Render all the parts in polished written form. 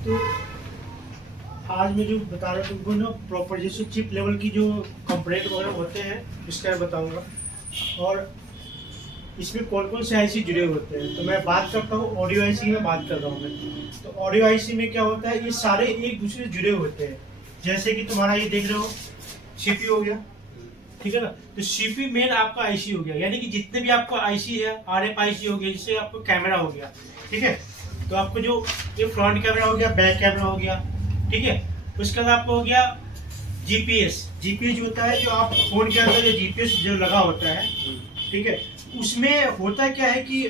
तो आज मैं जो बता रहा था तुमको ना प्रॉपर जैसे चिप लेवल की जो कंपोनेंट वगैरह होते हैं इसके बारे में बताऊंगा, और इसमें कौन कौन से आईसी जुड़े होते हैं। तो मैं बात करता हूँ ऑडियो आईसी की, मैं बात कर रहा हूँ मैं। तो ऑडियो आईसी में क्या होता है, ये सारे एक दूसरे से जुड़े होते हैं। जैसे कि तुम्हारा ये देख रहे हो सीपीयू हो गया, ठीक है ना। तो सीपीयू मेन आपका आईसी हो गया, यानी कि जितने भी आपको आईसी है, आरएफ आईसी हो गया, जिससे आपको कैमरा हो गया, ठीक है। तो आपको जो ये फ्रंट कैमरा हो गया, बैक कैमरा हो गया, ठीक है। उसके बाद आपको हो गया जीपीएस। जीपीएस जो होता है, जो आप फोन के अंदर जो जीपीएस जो लगा होता है, ठीक है। उसमें होता क्या है कि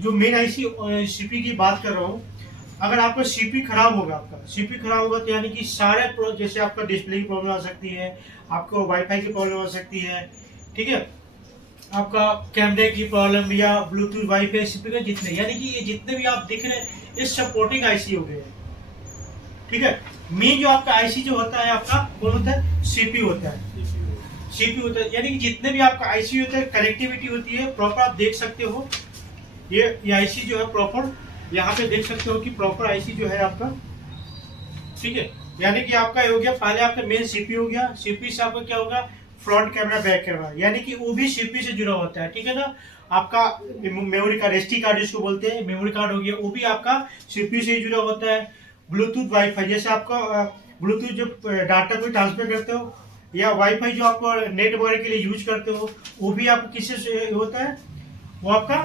जो मेन आईसी सीपी की बात कर रहा हूँ, अगर आपका सीपी खराब होगा, आपका सीपी खराब होगा तो यानी कि सारे जैसे आपका डिस्प्ले की प्रॉब्लम आ सकती है, आपको वाईफाई की प्रॉब्लम आ सकती है, ठीक है। आपका कैमरे की प्रॉब्लम या ब्लूटूथ वाईफाई सीपी का जितने, यानी कि ये जितने भी आप दिख रहे हैं ये सपोर्टिंग आईसी हो गए, ठीक है। मेन जो आपका आईसी जो होता है आपका कौन होता है, सीपी होता है। सीपी होता है, यानी कि जितने भी आपका आईसी होता है, कनेक्टिविटी होती है प्रॉपर। आप देख सकते हो ये आईसी जो है प्रॉपर, यहाँ पे देख सकते हो कि प्रॉपर आईसी जो है आपका, ठीक है। यानी कि आपका हो गया, पहले आपका मेन सीपी हो गया, सीपी से आपका क्या होगा, फ्रंट कैमरा, बैक कैमरा, यानी कि वो भी सीपी से जुड़ा होता है, ठीक है ना। आपका मेमोरी कार्ड, एसडी कार्ड जिसको बोलते हैं, मेमोरी कार्ड हो गया, वो भी आपका सीपी से जुड़ा होता है। ब्लूटूथ वाईफाई, जैसे आपका ब्लूटूथ जो डाटा को ट्रांसफर करते हो, या वाईफाई जो आपको नेट वगैरह के लिए यूज करते हो, वो भी आपको किससे होता है, वो आपका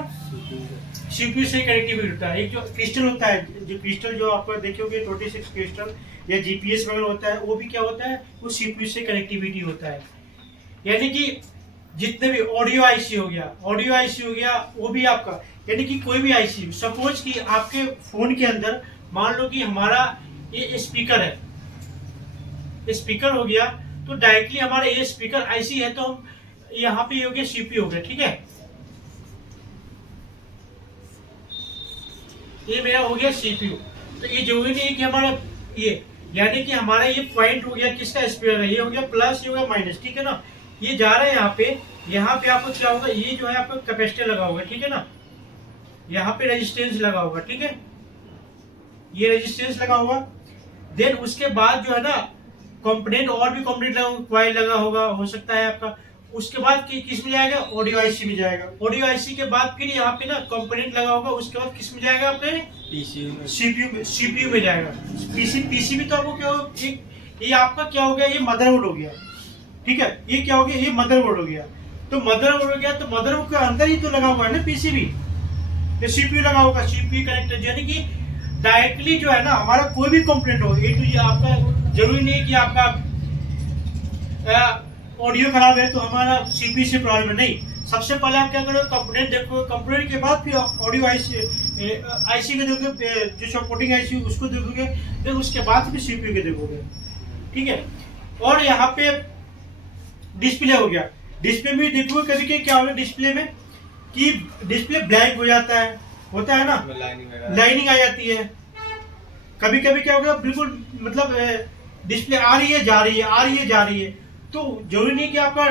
सीपीयू से कनेक्टिविटी होता है। एक जो क्रिस्टल होता है, जो क्रिस्टल जो आप देखोगे 26 क्रिस्टल या जीपीएस वगैरह होता है, वो भी क्या होता है, वो सीपीयू से कनेक्टिविटी होता है। यानी कि जितने भी ऑडियो आईसी हो गया, ऑडियो आईसी हो गया, वो भी आपका, यानी कि कोई भी आईसी, सपोज कि आपके फोन के अंदर मान लो कि हमारा ये स्पीकर है, स्पीकर हो गया, तो डायरेक्टली हमारा ये स्पीकर आईसी है, तो हम यहाँ पे हो गया सीपीयू हो गया, ठीक है। ये मेरा हो गया सीपीयू। तो ये जरूरी नहीं है कि हमारा ये, यानी कि हमारा ये पॉइंट हो गया किसका, स्पीकर है, ये हो गया प्लस, ये हो गया माइनस, ठीक है ना। ये जा रहा है यहाँ पे आपको क्या होगा, ये जो है आपका कैपेसिटर लगा होगा, ठीक है ना। यहाँ पे रेजिस्टेंस लगा होगा, ठीक है, ये रेजिस्टेंस लगा होगा। देन उसके बाद जो है ना कंपोनेंट, और भी कंपोनेंट लगा, क्वाइल लगा होगा, हो सकता है आपका। उसके बाद किस में जाएगा, ऑडियो आईसी में जाएगा। ऑडियो आईसी के बाद फिर यहाँ पे ना कंपोनेंट लगा होगा, उसके बाद किस में जाएगा, आपके सीपीयू में जाएगा। पीसीबी तो आपको क्या हो, ये आपका क्या हो गया, ये मदरबोर्ड हो गया, ठीक है। ये क्या हो गया, ये मदरबोर्ड हो गया। तो मदरबोर्ड हो गया, तो मदरबोर्ड के अंदर ही तो लगा हुआ है ना पीसीबी, ये सीपीयू लगा होगा, सीपीयू कनेक्टेड। यानी कि डायरेक्टली जो है ना हमारा कोई भी कंपोनेंट हो, ए टू जी आपका, जरूरी नहीं कि आपका ऑडियो खराब है तो हमारा सीपीयू से प्रॉब्लम है, नहीं। सबसे पहले आप क्या करोगे, कंपोनेंट देखो, कंपोनेंट के बाद फिर ऑडियो आईसी के देखोगे, जो सपोर्टिंग आईसी उसको देखोगे, फिर उसके बाद फिर सीपीयू के देखोगे, ठीक है। और यहाँ पे डिस्प्ले हो गया, डिस्प्ले में देखोगे कभी क्या होगा डिस्प्ले में, कि डिस्प्ले ब्लैंक हो जाता है, होता है ना, लाइनिंग आ जाती है। कभी कभी क्या होगा, बिल्कुल मतलब डिस्प्ले आ रही है जा रही है, आ रही है जा रही है। तो जरूरी नहीं कि आपका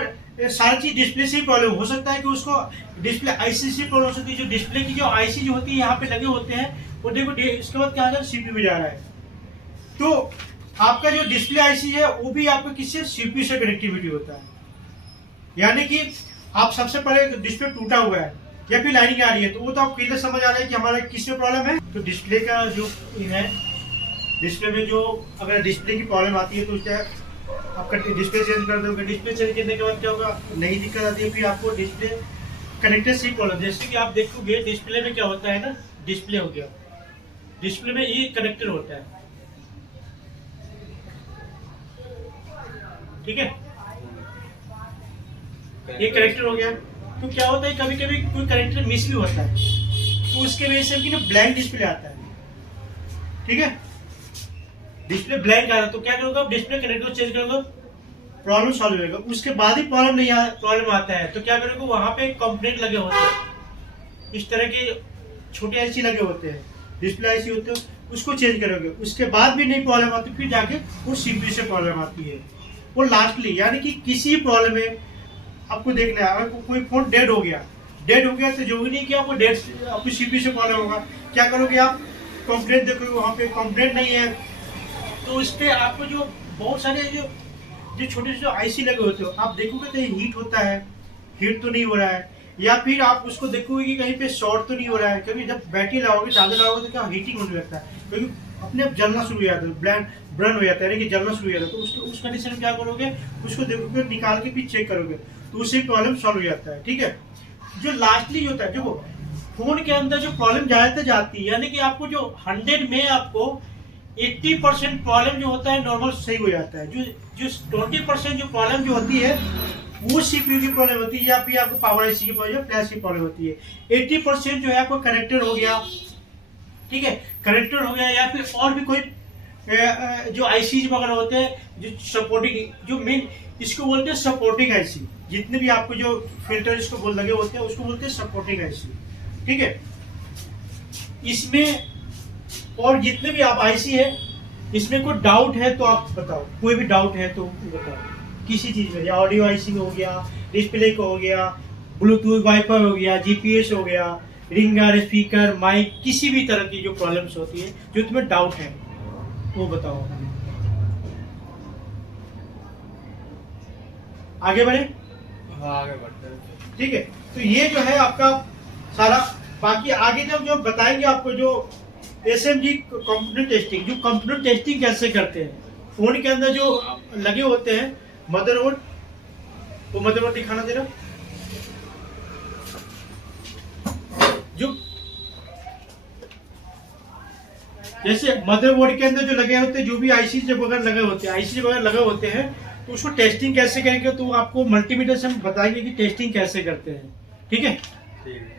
सारी चीज डिस्प्ले से ही प्रॉब्लम हो सकता है, कि उसको डिस्प्ले आईसी से प्रॉब्लम हो सकती है। जो डिस्प्ले की जो आईसी जो होती है यहाँ पे लगे होते हैं, वो देखो इसके बाद क्या होगा, सीपीयू में जा रहा है। तो आपका जो डिस्प्ले आईसी है वो भी आपका किससे, सीपीयू से कनेक्टिविटी होता है। यानी कि आप सबसे पहले डिस्प्ले टूटा हुआ है या फिर लाइनिंग आ रही है, तो वो तो आप क्लियर समझ आ रहा है कि हमारा किस में प्रॉब्लम है। तो डिस्प्ले का जो है, डिस्प्ले में जो अगर डिस्प्ले की प्रॉब्लम आती है तो उसका आपका डिस्प्ले चेंज कर दोगे। डिस्प्ले चेंज करने के बाद क्या होगा, नई दिक्कत आती है, फिर आपको डिस्प्ले कनेक्टेड से प्रॉब्लम। जैसे कि आप देखोगे डिस्प्ले में क्या होता है ना, डिस्प्ले हो गया, डिस्प्ले में ये कनेक्टेड होता है, ठीक है, ये कनेक्टर हो गया। तो क्या होता है, कभी कभी कोई कनेक्टर मिस भी होता है, तो उसके वजह से कि ना ब्लैंक डिस्प्ले आता है, ठीक है। डिस्प्ले ब्लैंक आ रहा है तो क्या करोगे, आप डिस्प्ले कनेक्टर चेंज करोगे, प्रॉब्लम सॉल्व होगा। उसके बाद ही प्रॉब्लम आता है, तो क्या करोगे, वहां पे कंपोनेंट लगे होते हैं, इस तरह के छोटे आईसी लगे होते हैं, डिस्प्ले आईसी होते हैं, उसको चेंज करोगे। उसके बाद भी नहीं प्रॉब्लम आती, फिर जाके वो सीपीयू से प्रॉब्लम आती है। वो लास्टली, यानी कि किसी प्रॉब्लम में आपको देखना है, अगर कोई फोन डेड हो गया तो जरूरी नहीं कि आपको डेड आपको सीपीयू से प्रॉब्लम होगा। क्या करोगे आप, कंप्लेंट देखोगे वहाँ पे कंप्लेंट नहीं है, तो इस पे आपको जो बहुत सारे जो जो छोटे जो आईसी लगे होते हो आप देखोगे कहीं हीट होता है, हीट तो नहीं हो रहा है, या फिर आप उसको देखोगे कि कहीं पे शॉर्ट तो नहीं हो रहा है, क्योंकि जब बैटरी लगाओगे चार्जर लगाओगे तो क्या हीटिंग होने लगता है, क्योंकि अपने आप जलना शुरू हो जाता है, ब्रन हो जाता है, यानी कि जलना शुरू हो जाता है। तो उस कंडीशन में क्या करोगे, उसको देखोगे निकाल के फिर चेक करोगे, तो उससे प्रॉब्लम सॉल्व हो जाता है। ठीक है, जो लास्टली होता है, देखो फोन के अंदर जो प्रॉब्लम जाते जाती है, यानी कि आपको जो 100 में आपको 80% प्रॉब्लम जो होता है नॉर्मल सही हो जाता है, जो 20% जो प्रॉब्लम जो होती है वो सीपीयू की प्रॉब्लम होती है, या फिर आपको पावर आईसी की प्रॉब्लम, फ्लैश की प्रॉब्लम होती है। 80% जो है आपको कनेक्टर हो गया, ठीक है, कनेक्टर हो गया, या फिर और भी कोई जो आईसी वगैरह होते हैं जो सपोर्टिंग, जो मेन इसको बोलते हैं सपोर्टिंग आईसी, जितने भी आपको जो फिल्टर इसको बोल लगे होते हैं उसको बोलते हैं सपोर्टिंग आईसी। ठीक है, इसमें और जितने भी आप आईसी है इसमें कोई डाउट है तो आप बताओ, कोई भी डाउट है तो बताओ किसी चीज में, या ऑडियो आईसी हो गया, डिस्प्ले का हो गया, ब्लूटूथ वाईफाई हो गया, जीपीएस हो गया, रिंगर, स्पीकर, माइक, किसी भी तरह की जो प्रॉब्लम्स होती है जो तुम्हें डाउट है वो बताओ। आगे बढ़े? हाँ आगे बढ़ते हैं। ठीक है, तो ये जो है आपका सारा, बाकी आगे जब जो बताएंगे आपको जो एसएमजी कंप्यूटर टेस्टिंग, जो कंप्यूटर टेस्टिंग कैसे करते हैं फोन के अंदर जो लगे होते हैं मदरबोर्ड, वो मदरबोर्ड दिखाना जरा, जो जैसे मदरबोर्ड के अंदर जो लगे होते हैं, जो भी आईसी जब वगैरह लगे होते हैं, आईसी वगैरह लगे होते हैं, तो उसको टेस्टिंग कैसे करेंगे तो आपको मल्टीमीटर से हम बताएंगे कि टेस्टिंग कैसे करते हैं। ठीक है, ठीक है।